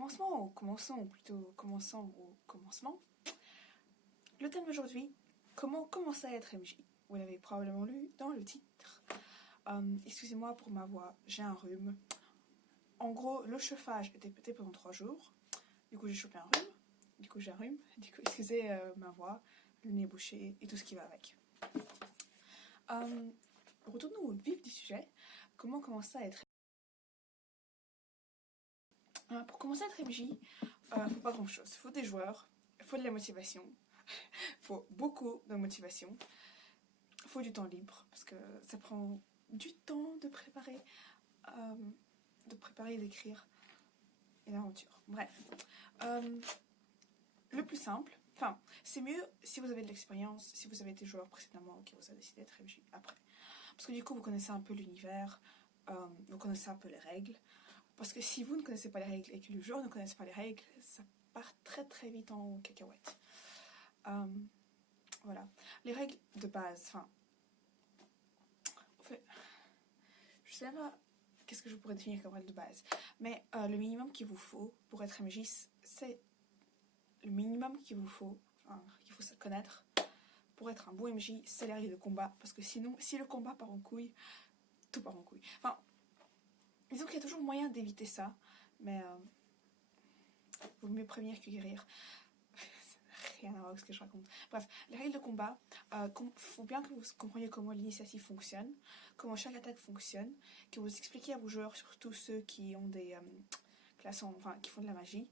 Commençons au commencement. Le thème d'aujourd'hui, comment commencer à être MJ. Vous l'avez probablement lu dans le titre. Excusez-moi pour ma voix, j'ai un rhume. En gros, le chauffage était pété pendant 3 jours. Du coup, j'ai chopé un rhume. Du coup, j'ai un rhume. Du coup, excusez ma voix, le nez bouché et tout ce qui va avec. Retournons au vif du sujet. Comment commencer à être pour commencer à être MJ, faut pas grand chose. Faut des joueurs, faut de la motivation, faut beaucoup de motivation, faut du temps libre parce que ça prend du temps de préparer et d'écrire une aventure. Bref, le plus simple, c'est mieux si vous avez de l'expérience, si vous avez été joueur précédemment et que vous avez décidé d'être MJ après. Parce que du coup, vous connaissez un peu l'univers, vous connaissez un peu les règles. Parce que si vous ne connaissez pas les règles et que le joueur ne connaisse pas les règles, ça part très très vite en cacahuète. Voilà. Les règles de base, je sais pas qu'est-ce que je pourrais définir comme règle de base, mais le minimum qu'il vous faut pour être MJ, c'est le minimum qu'il vous faut, qu'il faut connaître pour être un bon MJ, c'est les règles de combat. Parce que sinon, si le combat part en couille, tout part en couille. Disons qu'il y a toujours moyen d'éviter ça, mais vaut mieux prévenir que guérir. Ça n'a rien à voir avec ce que je raconte. Bref, les règles de combat, faut bien que vous compreniez comment l'initiative fonctionne, comment chaque attaque fonctionne, que vous expliquiez à vos joueurs, surtout ceux qui ont des classes, qui font de la magie.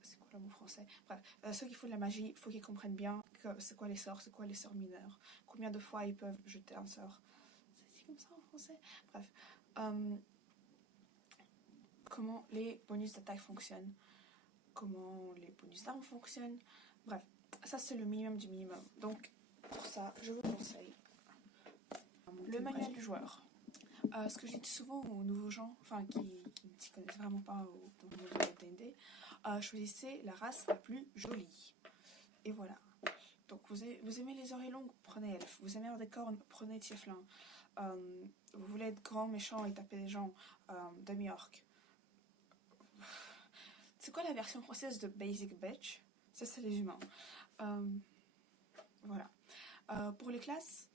C'est quoi le mot français? Bref, ceux qui font de la magie, il faut qu'ils comprennent bien c'est quoi les sorts mineurs, combien de fois ils peuvent jeter un sort. C'est comme ça en français? Bref. Comment les bonus d'attaque fonctionnent, comment les bonus d'armes fonctionnent. Bref, ça c'est le minimum du minimum. Donc, pour ça, je vous conseille le manuel du joueur. Ce que je dis souvent aux nouveaux gens, qui ne s'y connaissent vraiment pas au monde de D&D, choisissez la race la plus jolie. Et voilà. Donc, vous aimez les oreilles longues, prenez elfe. Vous aimez avoir des cornes, prenez tieflin. Vous voulez être grand, méchant et taper des gens, demi-orc. C'est quoi la version française de Basic Bitch? Ça, c'est les humains. Voilà. Pour les classes,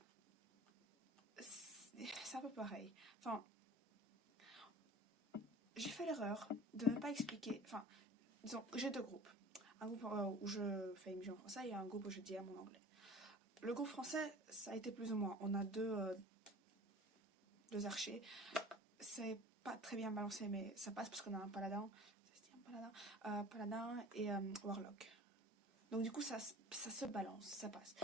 c'est un peu pareil. J'ai fait l'erreur de ne pas expliquer... disons, j'ai 2 groupes. Un groupe où je fais MJ en français et un groupe où je dis à mon anglais. Le groupe français, ça a été plus ou moins. On a deux archers. C'est pas très bien balancé, mais ça passe parce qu'on a un paladin. Paladin et Warlock. Donc du coup ça se balance, ça passe.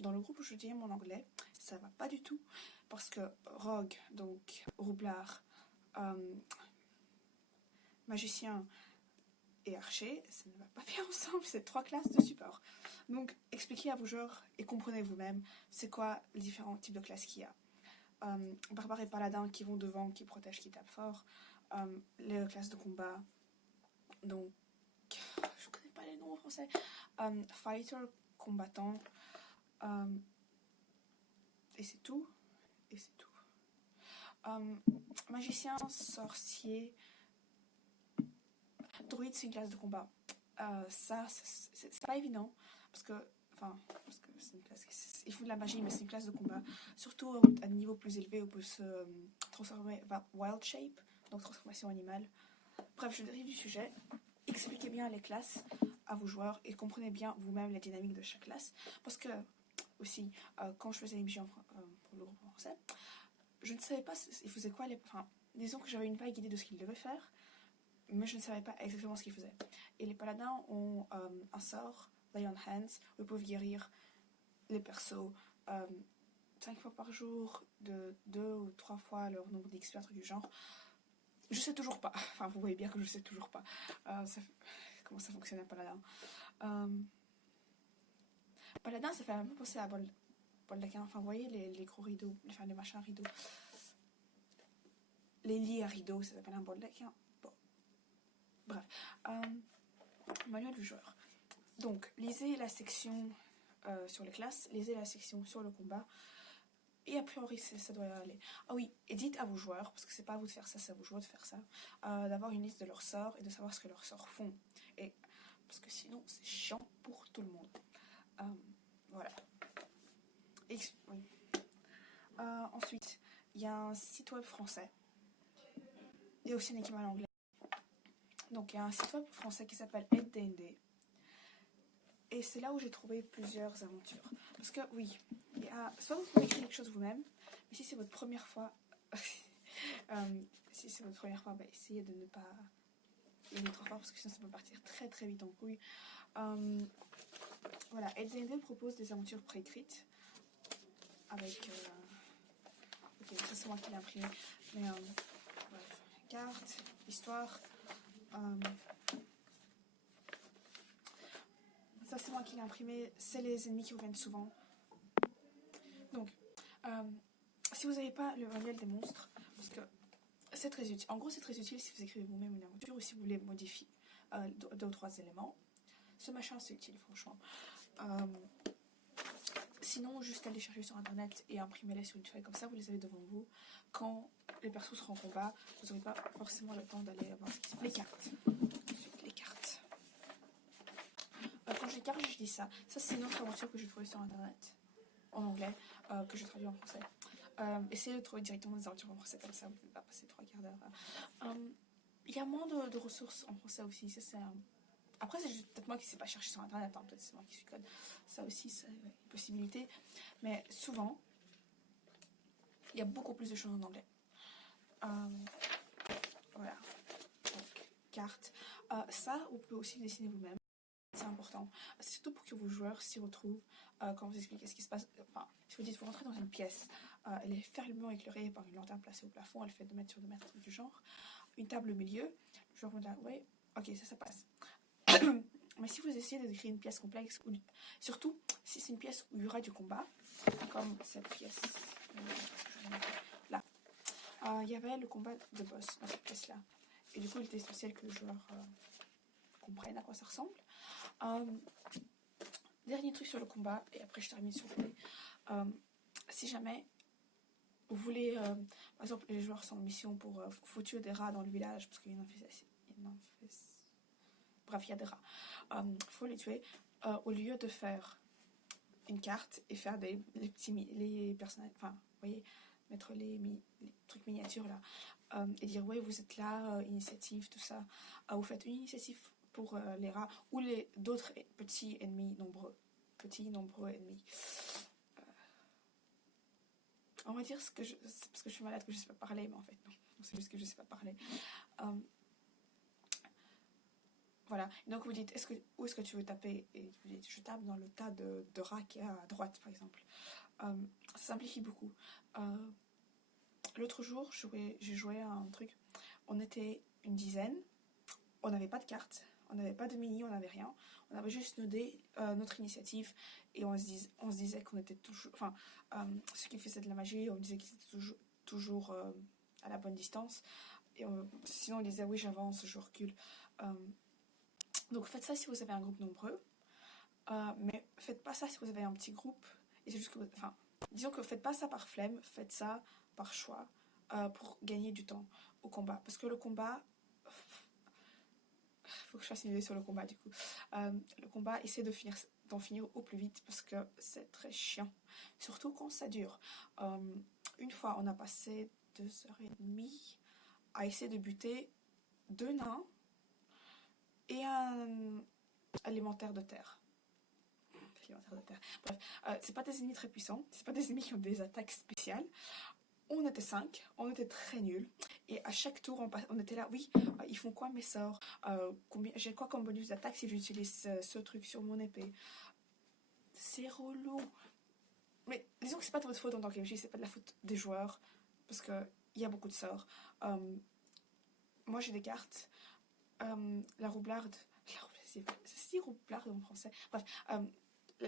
Dans le groupe où je dis mon anglais, ça va pas du tout parce que Rogue, donc roublard, magicien et archer, ça ne va pas bien ensemble, c'est 3 classes de support. Donc expliquez à vos joueurs et comprenez vous-même c'est quoi les différents types de classes qu'il y a. Barbare et paladin qui vont devant, qui protègent, qui tapent fort. Les classes de combat. Donc, je connais pas les noms en français. Fighter, combattant. Et c'est tout. Magicien, sorcier. Druide, c'est une classe de combat. Ça, c'est pas évident. Parce que c'est une classe. Il faut de la magie, mais c'est une classe de combat. Surtout à un niveau plus élevé, on peut se transformer. Wild shape, donc transformation animale. Bref, je dérive du sujet. Expliquez bien les classes à vos joueurs et comprenez bien vous-même la dynamique de chaque classe. Parce que, aussi, quand je faisais les MJ pour le groupe français, je ne savais pas il faisait quoi. Disons que j'avais une vague idée de ce qu'ils devaient faire, mais je ne savais pas exactement ce qu'ils faisaient. Et les paladins ont un sort, Lay on Hands, où ils peuvent guérir les persos 5 fois par jour, de 2 ou 3 fois leur nombre d'XP, un truc du genre. Je sais toujours pas. Vous voyez bien que je sais toujours pas. Comment ça fonctionne un paladin. Paladin, ça fait un peu penser à Boldaquin. Vous voyez les gros rideaux, les machins rideaux. Les lits à rideaux, ça s'appelle un Boldaquin. Bon. Bref. Manuel du joueur. Donc, lisez la section sur les classes, lisez la section sur le combat. Et a priori, ça doit aller. Ah oui, et dites à vos joueurs, parce que c'est pas à vous de faire ça, c'est à vos joueurs de faire ça, d'avoir une liste de leurs sorts et de savoir ce que leurs sorts font. Et, parce que sinon, c'est chiant pour tout le monde. Voilà. Oui. Ensuite, il y a un site web français. Il y a aussi un équivalent anglais. Donc, il y a un site web français qui s'appelle AidD&D. Et c'est là où j'ai trouvé plusieurs aventures. Parce que, oui, soit vous pouvez écrire quelque chose vous-même, mais si c'est votre première fois, essayez de ne pas y aller trop fort, parce que sinon ça peut partir très très vite en couille. Voilà, AidD&D propose des aventures préécrites avec... ok, ça c'est moi qui l'ai imprimé. Mais, bref, cartes, histoire... ça c'est moi qui l'ai imprimé, c'est les ennemis qui reviennent souvent. Donc, si vous n'avez pas le manuel des monstres, parce que c'est très utile. En gros, c'est très utile si vous écrivez vous-même une aventure ou si vous voulez modifier 2 ou 3 éléments. Ce machin, c'est utile, franchement. Sinon, juste aller chercher sur internet et imprimer-les sur une feuille, comme ça, vous les avez devant vous. Quand les persos seront en combat, vous n'aurez pas forcément le temps d'aller voir ce qui se passe. Les cartes. Ensuite, les cartes. Quand je dis cartes, je dis ça. Ça, c'est une autre aventure que j'ai trouvée sur internet, en anglais, que je traduis en français. Essayez de trouver directement des aventures en français, comme ça, vous ne pouvez pas passer 3 quarts d'heure. Il y a moins de ressources en français aussi. Ça, c'est après, c'est peut-être moi qui ne sais pas chercher sur internet, hein, peut-être c'est moi qui suis conne. Ça aussi, c'est une possibilité. Mais souvent, il y a beaucoup plus de choses en anglais. Voilà. Donc, cartes. Ça, vous pouvez aussi le dessiner vous-même. C'est important. C'est surtout pour que vos joueurs s'y retrouvent quand vous expliquez ce qui se passe. Enfin, si vous dites, vous rentrez dans une pièce, elle est fermement éclairée par une lanterne placée au plafond, elle fait 2 mètres sur 2 mètres, du genre. Une table au milieu. Le joueur me dit, ouais, ok, ça passe. Mais si vous essayez de décrire une pièce complexe, ou surtout si c'est une pièce où il y aura du combat, comme cette pièce là, il y avait le combat de boss dans cette pièce là. Et du coup, il était essentiel que le joueur comprenne à quoi ça ressemble. Dernier truc sur le combat, et après je termine sur le si jamais vous voulez, par exemple, les joueurs sont en mission pour faut tuer des rats dans le village, parce qu'il y a bref, il y a des rats. Faut les tuer. Au lieu de faire une carte et faire les personnages, enfin, vous voyez, mettre les trucs miniatures là, et dire, ouais, vous êtes là, initiative, tout ça. Vous faites une initiative pour les rats ou d'autres petits ennemis nombreux. Nombreux ennemis. On va dire c'est parce que je suis malade que je ne sais pas parler, mais en fait, non. C'est juste que je ne sais pas parler. Voilà, donc vous dites, où est-ce que tu veux taper? Et vous dites, je tape dans le tas de rats qui est à droite, par exemple. Ça simplifie beaucoup. L'autre jour, j'ai joué à un truc. On était une dizaine, on n'avait pas de carte, on n'avait pas de mini, on n'avait rien. On avait juste nodé notre initiative et on se disait qu'on était toujours... Enfin, ceux qui faisaient de la magie, on disait qu'ils étaient toujours à la bonne distance. Et sinon, on disait, oui, j'avance, je recule. Donc faites ça si vous avez un groupe nombreux, mais faites pas ça si vous avez un petit groupe. Et c'est juste que, disons que faites pas ça par flemme, faites ça par choix pour gagner du temps au combat. Parce que le combat, faut que je fasse une idée sur le combat du coup. Le combat, essayez d'en finir au plus vite parce que c'est très chiant. Surtout quand ça dure. Une fois, on a passé 2h30 à essayer de buter 2 nains et un élémentaire de terre. Bref, c'est pas des ennemis très puissants, c'est pas des ennemis qui ont des attaques spéciales. On était 5, on était très nuls. Et à chaque tour, on était là, oui, ils font quoi mes sorts? J'ai quoi comme bonus d'attaque si j'utilise ce truc sur mon épée? C'est relou. Mais disons que c'est pas de votre faute en tant qu'MJ, c'est pas de la faute des joueurs, parce qu'il y a beaucoup de sorts. Moi j'ai des cartes. La roublarde, c'est si roublarde en français. Bref,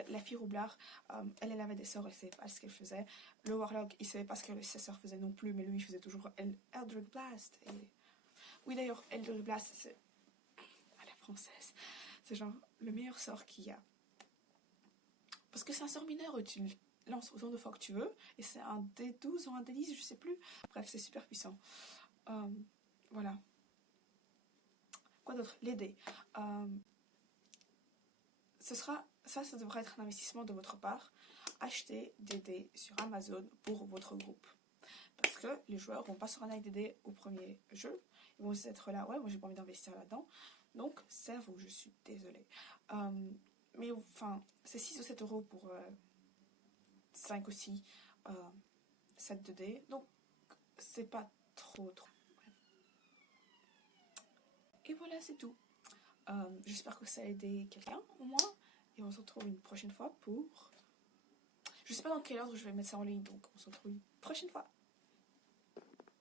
la fille roublard, elle avait des sorts, elle savait pas ce qu'elle faisait. Le warlock, il savait pas ce que ses sorts faisaient non plus, mais lui, il faisait toujours Eldritch Blast. Et... oui, d'ailleurs, Eldritch Blast, c'est à la française. C'est genre le meilleur sort qu'il y a. Parce que c'est un sort mineur utile. lance autant de fois que tu veux. Et c'est un D12 ou un D10, je sais plus. Bref, c'est super puissant. Voilà. Quoi d'autre? Les dés. Ça devrait être un investissement de votre part. Achetez des dés sur Amazon pour votre groupe. Parce que les joueurs vont pas se rendre avec des dés au premier jeu. Ils vont être là, ouais, moi j'ai pas envie d'investir là-dedans. Donc, c'est à vous, je suis désolée. Mais enfin, c'est 6 ou 7 euros pour 5 ou 6 sets de dés. Donc, c'est pas trop. Ouais. Et voilà, c'est tout. J'espère que ça a aidé quelqu'un, au moins. Et on se retrouve une prochaine fois pour... Je sais pas dans quel ordre je vais mettre ça en ligne, donc on se retrouve une prochaine fois.